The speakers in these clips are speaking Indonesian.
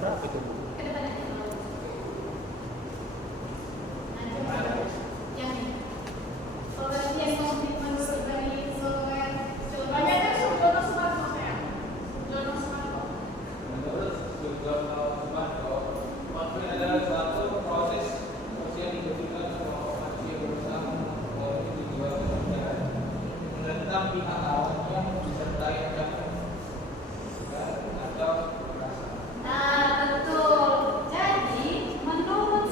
berapa itu? Ke depan aja. Yang ini. Soalnya yang komitmen berbagi soal banyaknya Jono Sumarto saya. Jono Sumarto. Menurut Jono Sumarto, konflik adalah suatu proses sosial yang dibutuhkan sebuah manusia berusaha memperoleh tujuan kebenaran menentang pihak lawan yang disertai ancaman atau perasaan. Nah, betul. Jadi, menurut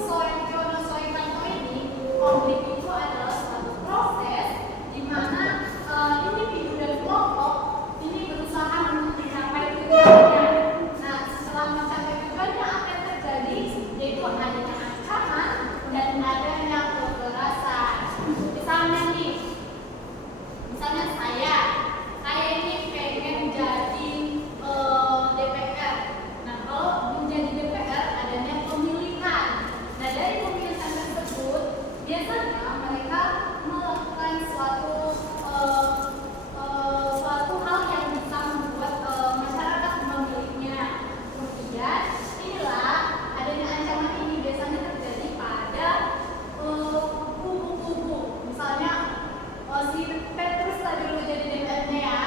Jono Sumarto ini, konflik itu adalah suatu proses di mana individu dan kelompok ini berusaha untuk mencapai tujuannya. Nah, setelah mencapai tujuannya akan terjadi yaitu adanya ancaman dan adanya kekerasan. Misalnya saya ini pengen jadi DPR. Nah, kalau menjadi DPR adanya pemilihan. Nah, dari pemilihan tersebut biasanya mereka melakukan suatu hal yang bisa membuat masyarakat memilihnya. Kemudian inilah adanya ancaman ini biasanya terjadi pada kubu-kubu. Misalnya si Petrus tadi dulu jadi DPR-nya ya.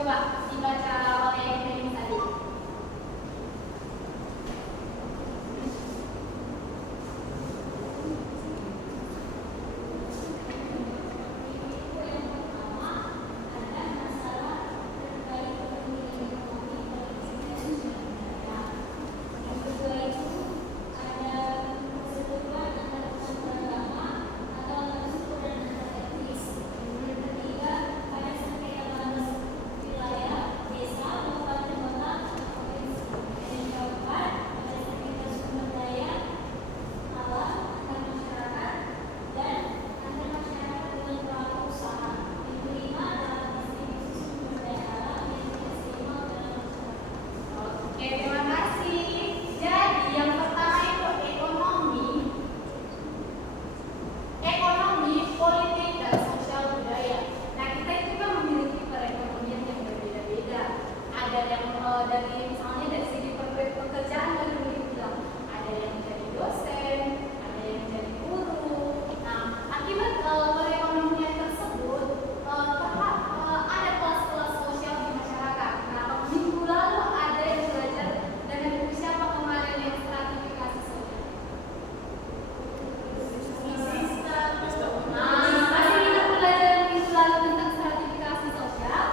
Coba dibaca oleh Merin tadi. Oke, terima kasih. Jadi yang pertama itu ekonomi, politik, dan sosial budaya. Nah, kita itu kan memiliki perekonomian yang berbeda-beda. Ada yang dari misalnya dari segi pekerjaan yang dulu bilang, ada yang jadi dosen, ada yang jadi guru. Nah, akibat perekonomian tersebut ada kelas-kelas sosial di masyarakat. Nah, minggu lalu ada yang belajar dengan buku siapa kemarin yang stratifikasi sosial? Masih kita belajar minggu lalu tentang stratifikasi sosial?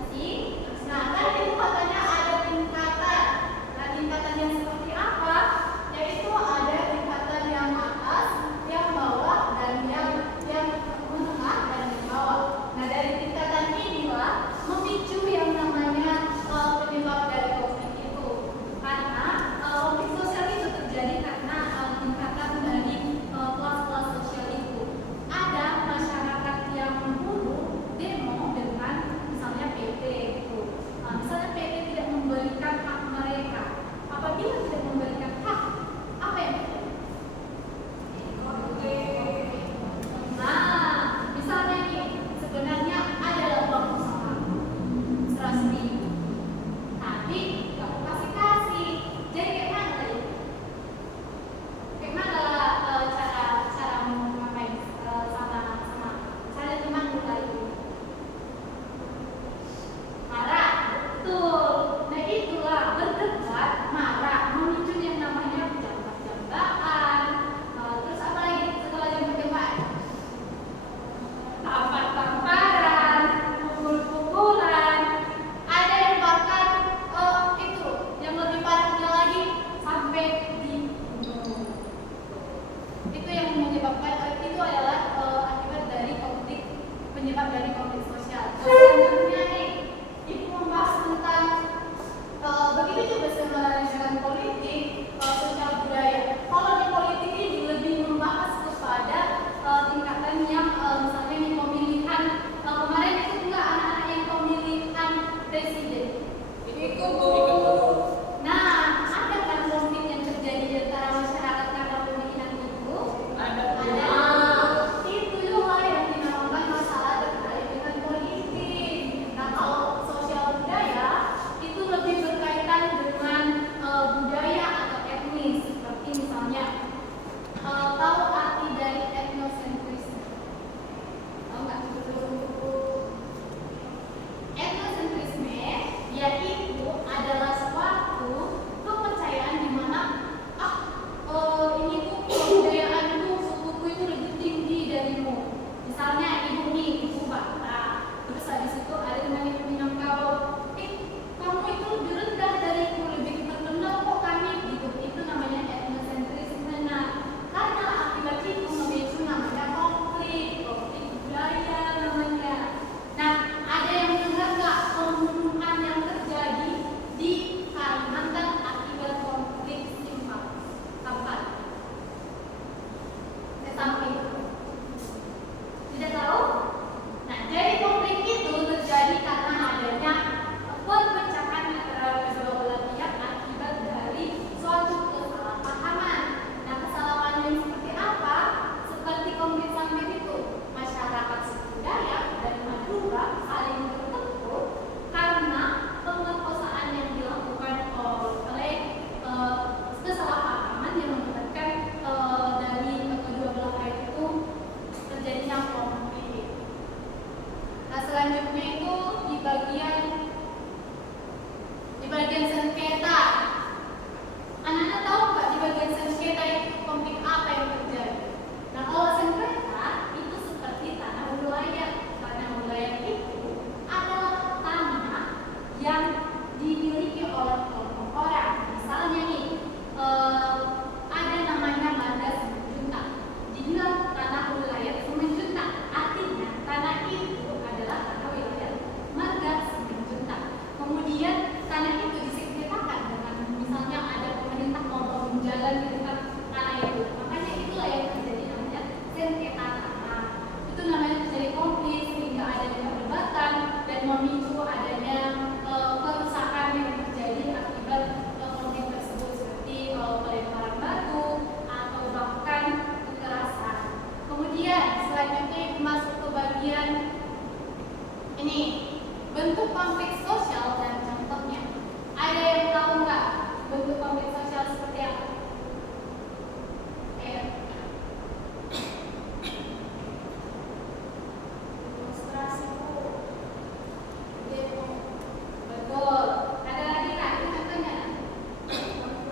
Masih? Nah, kan itu katanya ada tingkatan. Nah, tingkatan yang seperti apa? Yaitu ada tingkatan yang atas, yang bawah, dan yang menengah dan yang bawah. Nah, dari tingkatan inilah memicu yang namanya penyebab dari konflik itu. Karena konflik sosial itu terjadi karena tingkatan dari kelas-kelas sosial itu. Ada masyarakat yang buruh demo dengan misalnya PT itu. Misalnya PT tidak memberikan hak mereka. Apabila tidak memberikan hak, apa yang terjadi? Nah, misalnya nih, sebenarnya adalah uang usaha 100.000, tapi kamu kasih. Jadi kayak mana tadi? Kayak mana cara memakai sama saya teman mulai marah, betul. Nah, itulah berdebat, marah, memicu yang namanya jambak-jambakan. Terus apa lagi setelah jambak-jambakan? Tampar-tamparan, pukul-pukulan. Ada yang bahkan itu yang lebih parahnya lagi sampai dibunuh. Itu yang menyebabkan itu adalah akibat dari konflik, penyebab dari konflik sosial. Selanjutnya nih, ibu membahas tentang begitu juga sebenarnya dengan politik, sosial budaya. Kalau di politik ini lebih membahas kepada tingkatan yang misalnya nih pemilihan kemarin itu juga anak-anak yang pemilihan presiden. Nah, ada kan konflik yang terjadi di antara masyarakat karena pemilihan itu? Ada. Itu juga yang dinamakan masalah terkait dengan politik. Nah, kalau sosial budaya itu lebih berkaitan dengan budaya atau etnis. Seperti misalnya tahu arti dari etnosentrisme? Tahu nggak? Etnosentrisme yaitu adalah suatu kepercayaan di mana ini tuh kebudayaan itu sukuku itu lebih tinggi darimu. Misalnya ibu Batak, terus habis itu ada yang namanya Minangkabau. Kamu itu lebih rendah dariku, lebih terkenal kok kami gitu. Itu namanya etnosentrisme. Nah, karena akibat itu memicu namanya konflik budaya namanya. Nah, ada yang mendengar nggak pembunuhan yang terjadi di Kalimantan akibat konflik Simpang? Kapan? Sampai tidak tahu? Nah, jadi konflik itu terjadi karena adanya perpecahan antara kedua belah pihak akibat dari suatu kesalahpahaman. Nah, kesalahpahaman yang seperti apa? Seperti konflik sampai itu, masyarakat suku Dayak dan Madura saling bertempur karena pemerkosaan yang dilakukan oleh kesalahpahaman yang menyebabkan dari kedua belah pihak itu terjadinya konflik. Nah, selanjutnya itu bagian sengketa. Anak-anak tahu nggak di bagian sengketa itu konflik apa yang terjadi? Nah, kalau sengketa itu seperti tanah wilayah. Tanah wilayah itu adalah tanah yang dimiliki oleh kelompok orang. Misalnya nih, ada namanya Marga Simanjuntak. Dibilang tanah wilayah Simanjuntak, artinya tanah itu adalah tanah wilayah Marga Simanjuntak. Kemudian tanah itu disengketakan dengan misalnya ada pemerintah mau bangun jalan di dekat tanah itu. Makanya itulah yang terjadi namanya sengketa tanah. Itu namanya terjadi konflik sehingga adanya perdebatan dan memicu adanya kerusakan yang terjadi akibat konflik tersebut seperti pelemparan batu atau bahkan kekerasan. Kemudian selanjutnya masuk ke bagian ini, bentuk konflik sosial dan contohnya. Ada yang tahu nggak bentuk konflik sosial seperti apa? Demonstrasi, demo, betul. Ada lagi nggak? Itu contohnya.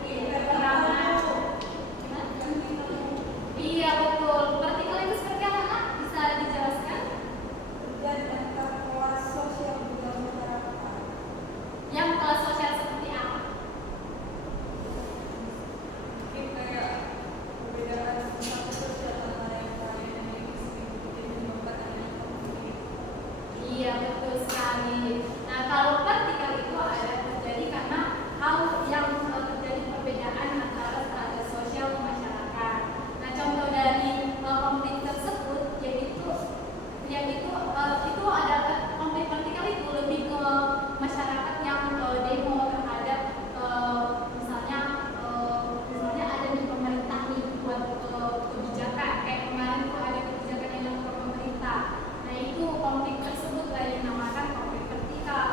Peperangan. Iya betul. Vertikal itu seperti apa, Kak? Bisa dijelaskan? Yang kelas sosial seperti apa? Iya betul sekali. Nah kalau vertikal itu ada terjadi karena hal yang terjadi perbedaan antara strata sosial masyarakat. Nah contoh dari konflik tersebut yaitu itu adalah konflik vertikal itu lebih ke masyarakat yang demo terhadap misalnya ada di pemerintah nih buat kebijakan kayak kemarin tuh ada kebijakan yang dilakukan pemerintah. Nah itu konflik tersebut lah yang dinamakan konflik vertikal.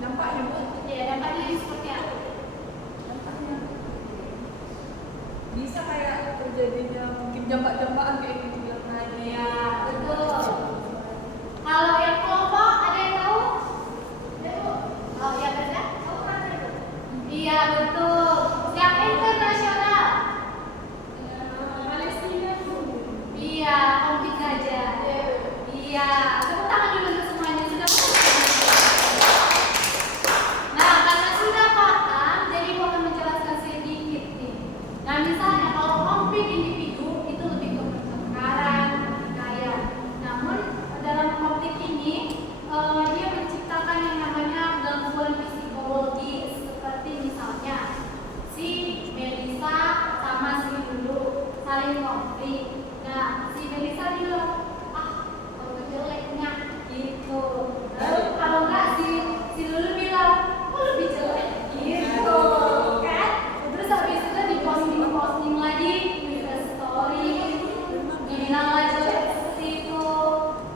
dampaknya Bu. Ya, dampaknya seperti apa? Dampaknya bisa kayak terjadinya mungkin jampak-jampakan kayak gitu yang tadi. Ya, betul. Kalau yang kelompok ada yang tahu? Oh, ya benar. Iya, betul. Yang internasional. Palestina Iya, konflik Gaza. Iya, tepuk tangan dulu untuk semuanya sudah paham. Nah, karena sudah paham, jadi aku akan menjelaskan sedikit nih. Nah, misalnya kalau konflik individu itu lebih ke pertengkaran, pertikaian. Namun dalam konflik ini dia menciptakan yang namanya gangguan psikologis seperti misalnya si Melisa sama si Lulu saling konflik. Nah, si Melisa bilang, kalau jeleknya gitu. Lalu kalau enggak si Lulu bilang, lebih jelek gitu kan. Terus habis itu diposting lagi di story, dibilang lah jelek seperti itu.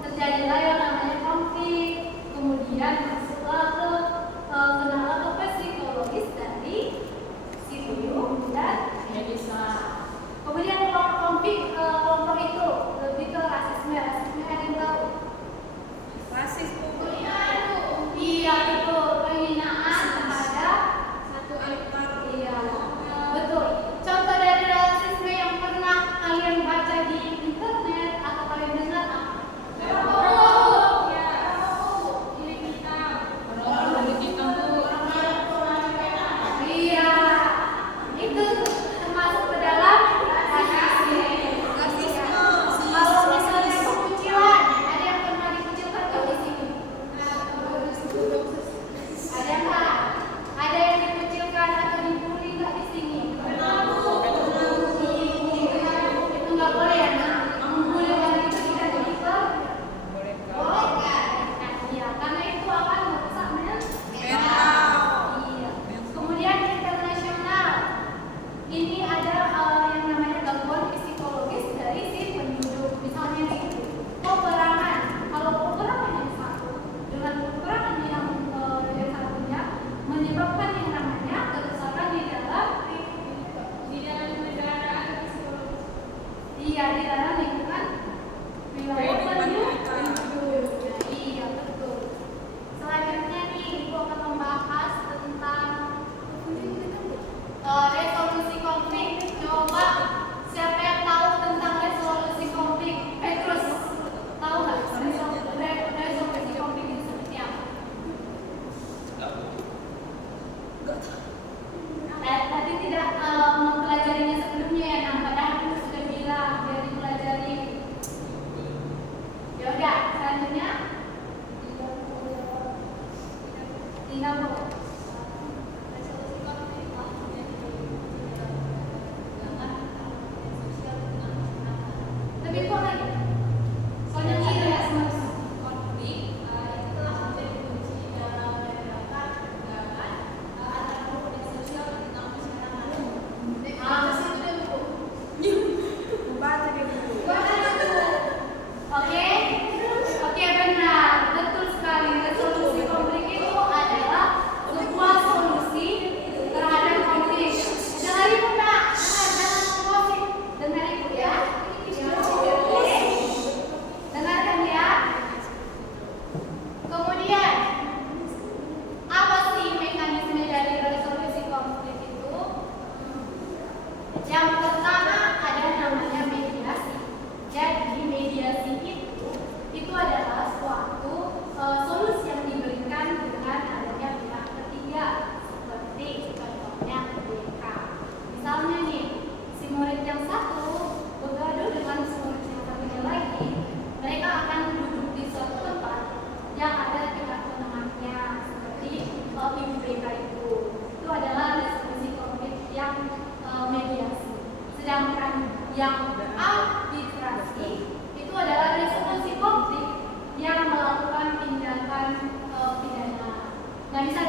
Terjadilah yang namanya konflik. Kemudian masuklah ke kenalan ke psikologis dari si Lulu dan Melisa. Kemudian kelompok itu lebih ke rasisme ada yang tahu? rasis Bu. Iya betul, penghinaan terhadap Satu altar. iya betul. Contoh dari rasisme yang pernah kalian baca di internet atau kalian dengar apa? Iya, itu termasuk ke dalam rasisme. Kalau misalnya kekucilan, ada yang pernah dikucilkan nggak di sini? Ada nggak? Ada yang dikucilkan atau dibully nggak di sini? Itu nggak boleh ya, nak? Membuli orang itu tidak diperbolehkan. Nah, iya, karena itu akan merusak mental. Iya. Kemudian internasional. Ini ada yang namanya gangguan psikologis dari si penduduk. Misalnya nih, peperangan. Kalau peperangan yang satu dengan peperangan yang satunya menyebabkan yang namanya kerusakan di dalam negara psikologis. Iya, di dalam lingkungan wilayah penduduk. Nah, iya betul. Selanjutnya nih, Ibu akan membahas tentang resolusi konflik. Coba siapa yang tahu tentang resolusi konflik? Petrus, tahu nggak resolusi konflik itu seperti apa? Tadi tidak mempelajarinya sebelumnya ya, nah padahal kita sudah bilang biar dipelajari. Ya udah, selanjutnya tinggal Bu. Lebih kok lagi. Soalnya gitu ya semua konflik itu telah menjadi kunci dalam menyebabkan kegagalan antara hubungan sosial dan tentang masyarakat. Membaca dia Bu. Oke, oke benar, betul sekali. Resolusi konflik itu adalah sebuah solusi terhadap konflik. Dengar Ibu Kak, jangan emosi. Dengar Ibu ya. Dengarkan ya. Kemudian apa sih mekanisme dari resolusi konflik itu? Yang pertama ada namanya mediasi. Jadi mediasi itu adalah suatu solusi yang diberikan dengan adanya pihak ketiga seperti contohnya BK. Misalnya nih, si murid yang satu bergaduh dengan si murid yang satunya lagi, mereka akan duduk di suatu tempat yang ada pihak penengahnya seperti ibu BK itu. Itu adalah resolusi konflik yang mediasi. Sedangkan yang arbitrasi itu adalah resolusi konflik yang melakukan tindakan pidana. Nah, bisa